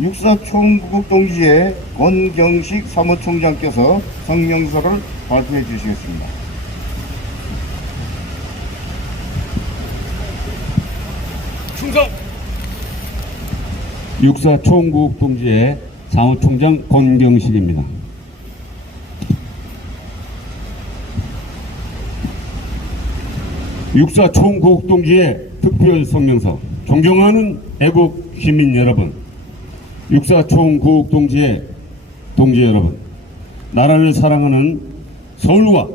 육사 총국 동지의 권경식 사무총장께서 성명서를 발표해 주시겠습니다. 충성! 육사 총국 동지의 사무총장 권경식입니다. 육사 총국 동지의 특별 성명서. 존경하는 애국 시민 여러분, 육사 총국 동지의 동지 여러분, 나라를 사랑하는 서울과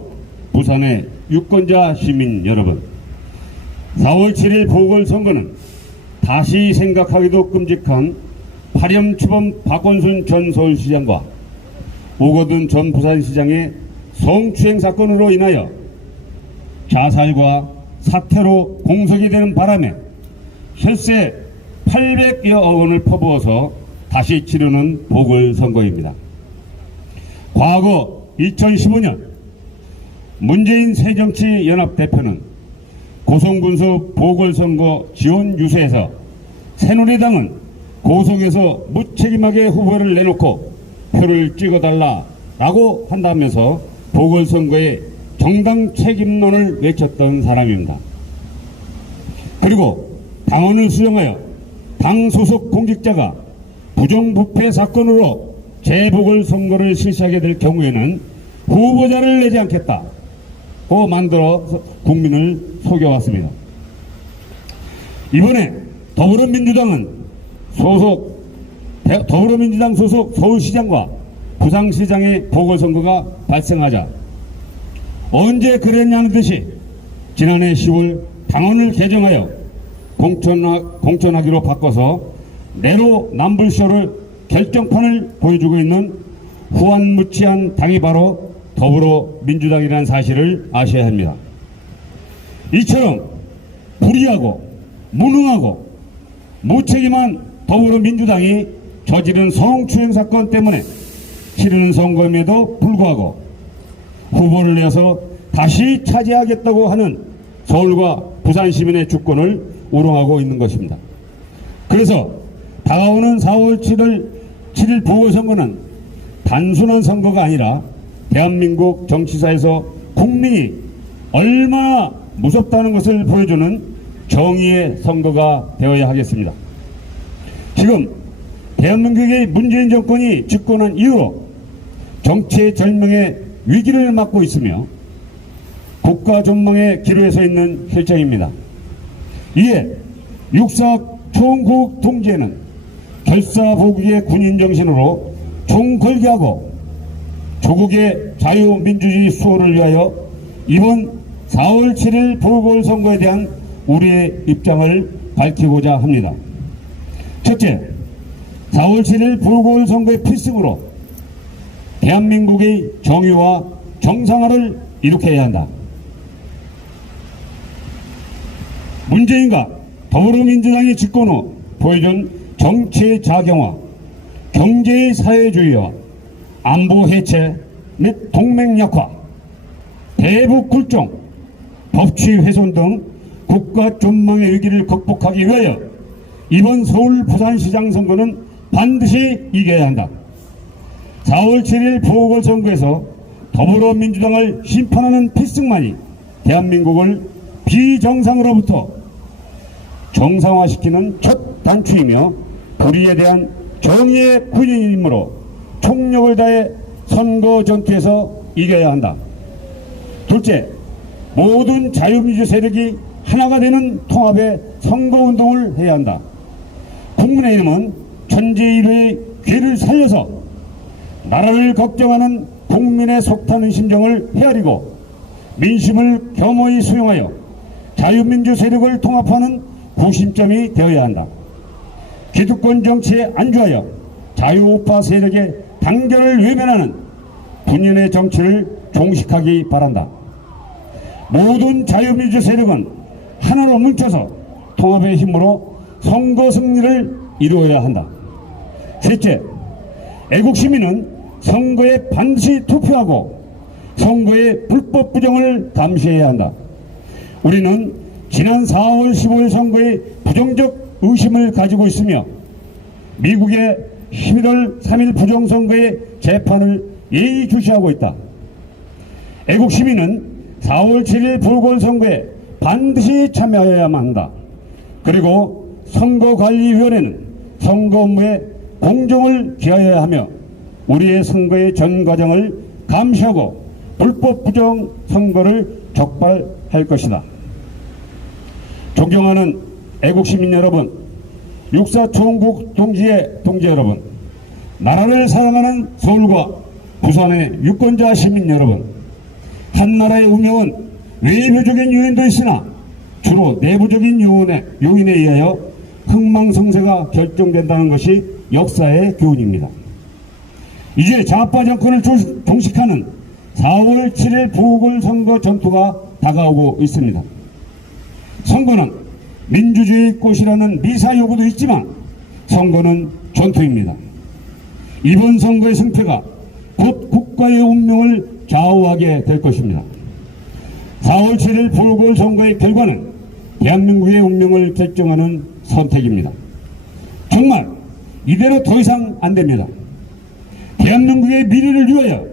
부산의 유권자 시민 여러분, 4월 7일 보궐선거는 다시 생각하기도 끔찍한 파렴치범 박원순 전 서울시장과 오거돈 전 부산시장의 성추행 사건으로 인하여 자살과 사태로 공석이 되는 바람에 혈세 800여 억 원을 퍼부어서 다시 치르는 보궐선거입니다. 과거 2015년 문재인 새정치연합 대표는 고성군수 보궐선거 지원 유세에서 새누리당은 고성에서 무책임하게 후보를 내놓고 표를 찍어달라라고 한다면서 보궐선거에 정당 책임론을 외쳤던 사람입니다. 그리고 당원을 수정하여 당 소속 공직자가 부정부패 사건으로 재보궐선거를 실시하게 될 경우에는 후보자를 내지 않겠다고 만들어 국민을 속여왔습니다. 이번에 더불어민주당 소속 서울시장과 부산시장의 보궐선거가 발생하자 언제 그랬냐는 듯이 지난해 10월 당원을 개정하여 공천하기로 바꿔서 내로남불쇼를 결정판을 보여주고 있는 후한무치한 당이 바로 더불어민주당이라는 사실을 아셔야 합니다. 이처럼 불의하고 무능하고 무책임한 더불어민주당이 저지른 성추행 사건 때문에 치르는 선거임에도 불구하고 후보를 내서 다시 차지하겠다고 하는 서울과 부산 시민의 주권을 우롱하고 있는 것입니다. 그래서 다가오는 4월 7일 보궐선거는 단순한 선거가 아니라 대한민국 정치사에서 국민이 얼마나 무섭다는 것을 보여주는 정의의 선거가 되어야 하겠습니다. 지금 대한민국의 문재인 정권이 집권한 이후로 정치의 절명의 위기를 맞고 있으며 국가 전망의 기로에 서 있는 실정입니다. 이에 육사 총국 동지에는 결사보국의 군인정신으로 총걸개하고 조국의 자유민주주의 수호를 위하여 이번 4월 7일 보궐선거에 대한 우리의 입장을 밝히고자 합니다. 첫째, 4월 7일 보궐선거의 필승으로 대한민국의 정의와 정상화를 이룩해야 한다. 문재인과 더불어민주당이 집권 후 보여준 정치의 자경화, 경제의 사회주의와 안보 해체 및 동맹 약화, 대북 굴종, 법치 훼손 등 국가 전망의 위기를 극복하기 위하여 이번 서울 부산시장 선거는 반드시 이겨야 한다. 4월 7일 보궐선거에서 더불어민주당을 심판하는 필승만이 대한민국을 비정상으로부터 정상화시키는 첫 단추이며 불의에 대한 정의의 군인이므로 총력을 다해 선거 전투에서 이겨야 한다. 둘째, 모든 자유민주 세력이 하나가 되는 통합의 선거운동을 해야 한다. 국민의힘은 천지인의 귀를 살려서 나라를 걱정하는 국민의 속타는 심정을 헤아리고 민심을 겸허히 수용하여 자유민주 세력을 통합하는 구심점이 되어야 한다. 기득권 정치에 안주하여 자유우파 세력의 단결을 외면하는 분열의 정치를 종식하기 바란다. 모든 자유민주 세력은 하나로 뭉쳐서 통합의 힘으로 선거 승리를 이루어야 한다. 셋째, 애국시민은 선거에 반드시 투표하고 선거의 불법 부정을 감시해야 한다. 우리는 지난 4월 15일 선거에 부정적 의심을 가지고 있으며 미국의 11월 3일 부정선거의 재판을 예의주시하고 있다. 애국 시민은 4월 7일 보궐선거에 반드시 참여해야만 한다. 그리고 선거관리위원회는 선거 업무에 공정을 기하여야 하며 우리의 선거의 전 과정을 감시하고 불법 부정 선거를 적발할 것이다. 존경하는 애국 시민 여러분, 육사 총국 동지의 동지 여러분, 나라를 사랑하는 서울과 부산의 유권자 시민 여러분, 한 나라의 운명은 외부적인 요인도 있으나 주로 내부적인 요인에 의하여 흥망성쇠가 결정된다는 것이 역사의 교훈입니다. 이제 좌파 정권을 종식하는 4월 7일 보궐선거 전투가 다가오고 있습니다. 선거는 민주주의 꽃이라는 미사 요구도 있지만 선거는 전투입니다. 이번 선거의 승패가 곧 국가의 운명을 좌우하게 될 것입니다. 4월 7일 보궐선거의 결과는 대한민국의 운명을 결정하는 선택입니다. 정말 이대로 더 이상 안 됩니다. 대한민국의 미래를 위하여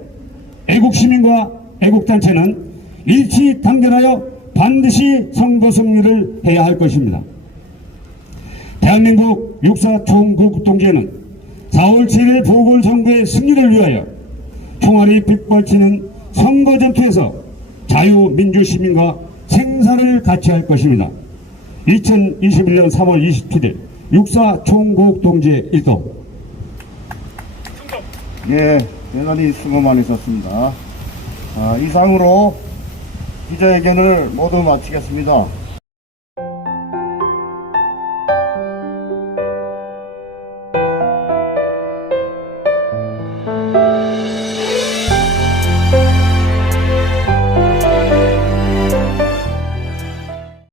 애국시민과 애국단체는 일치 단결하여 반드시 선거 승리를 해야 할 것입니다. 대한민국 육사 총국 동지회는 4월 7일 보궐선거의 승리를 위하여 총알이 빗발치는 선거 전투에서 자유민주시민과 생사를 같이 할 것입니다. 2021년 3월 27일 육사 총국 동지회 일동. 예, 대단히 수고 많으셨습니다. 이상으로 기자회견을 모두 마치겠습니다.